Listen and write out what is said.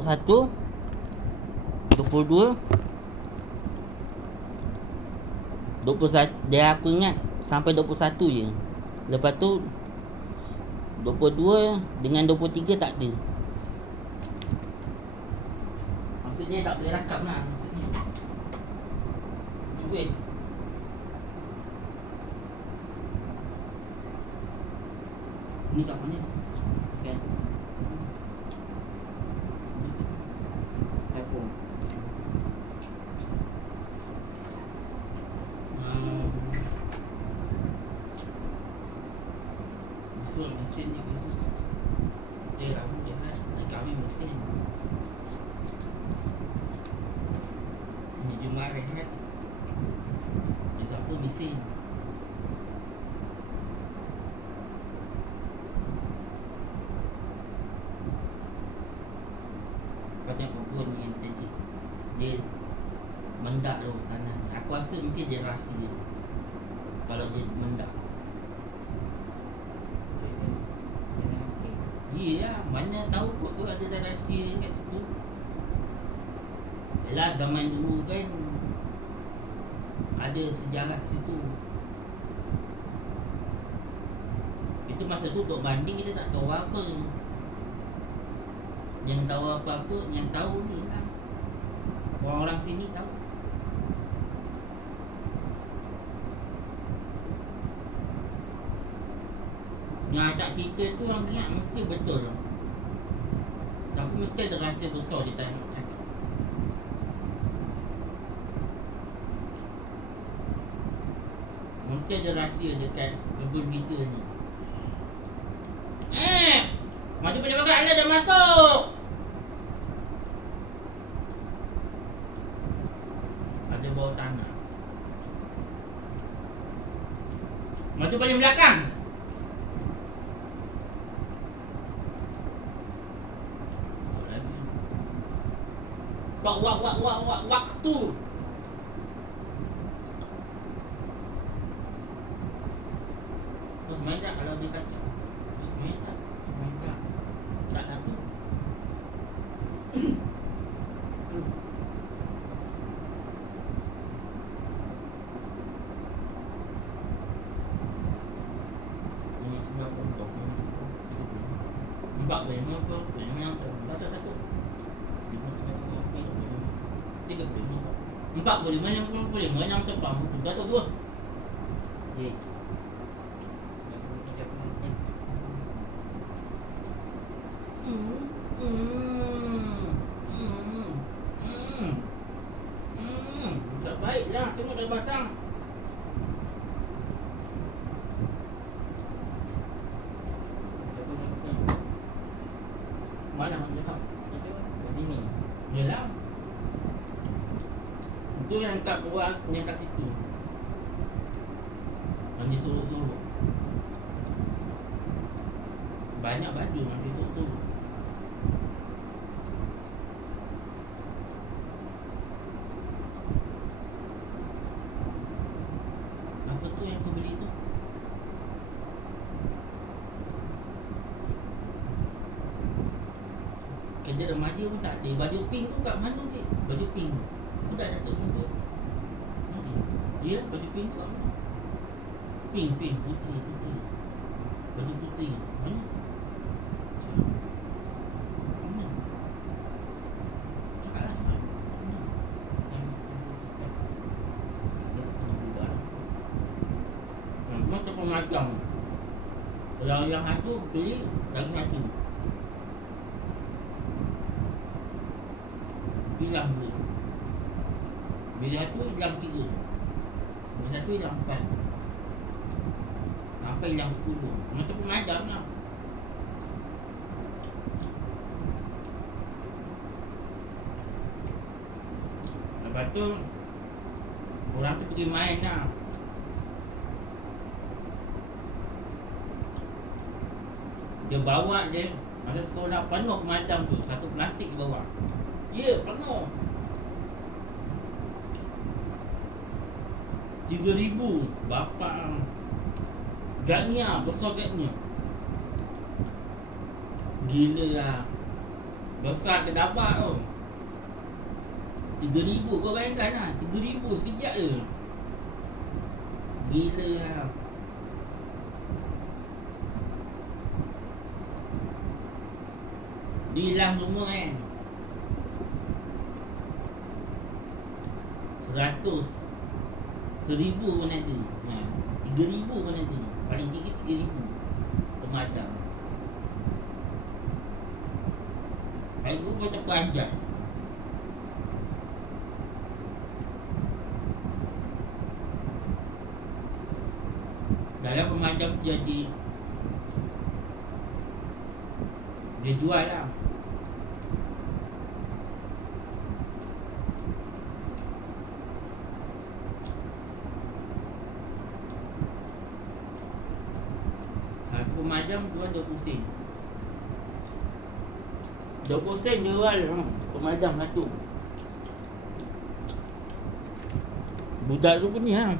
21, 22, 21. Dia aku ingat sampai 21 je. Lepas tu 22 dengan 23 tak ada. Maksudnya tak boleh rakam lah maksudnya. Wait. Ni kat mana? Kan? Typo. Usul mesin ni besok. Dia rambut dia kan. Dia kahwin mesin. Ni Jumaat rehat. Dia Sabtu mesin. Kau tengok pun yang tadi dia mendak tu tanah ni. Aku rasa mesti dia rasa dia. Kalau dia mendak. Ya, mana tahu kau ada rahsia kat situ. Yalah zaman dulu kan ada sejarah situ. Itu masa tu duk banding kita tak tahu apa. Yang tahu apa-apa, yang tahu ni lah orang-orang sini tahu. Yang tak cerita tu orang ingat mesti betul. Tapi mesti ada rahsia besar dia tak nak cakap. Mesti ada rahsia dekat kebun kita ni. Mati pada bagai Allah dah masuk. Ada bawah tanah. Mati paling belakang. Waktu. Terus main tak kalau dia kata? Terus main tak? Main tak? Tak satu. Ini sebelah pondok. 4 boleh 50, boleh 60. Tak satu. 4 boleh main 60, boleh main 60 terbang. Dah tu 2. Okey. Tak baiklah, tengok dah basah. Mana nak cakap? Itu ni. Yalah. Itu yang kat buat yang kat situ. Yang disuruh-suruh. Banyak baju yang disuruh-suruh. Apa tu yang aku beli tu? Kerja remaja pun tak ada. Baju pink tu kat mana ke? Baju pink tu. Budak Datuk jumpa. Ya, baju pink tu kat mana? Pink, putih. Baju putih. Mana? Mana? Cakaplah, cakap. Macam pemajang. Yang satu beli lagi satu. Hilang dulu. Bila tu hilang 3. Bila satu hilang 4. Sampai hilang 10. Macam pengadam lah. Lepas tu orang tu pergi main lah. Dia bawa je. Masa sekolah penuh pemadam tu. Satu plastik dia bawa. Ya, penuh. 3,000 bapak Gania, besar gania. Gila lah. Besar ke dabak tu 3,000 kau bayangkan lah 3,000 sekejap je. Gila lah. Dia hilang semua kan 100 1,000 pun ada 3,000 pun ada. Paling tinggi 3,000 pemadam. Aku macam kerajaan. Dalam pemadam jadi dia jual lah. Satu pemadam jual 20 sen 20 sen dia jual pemadam satu. Budak tu pun ni lah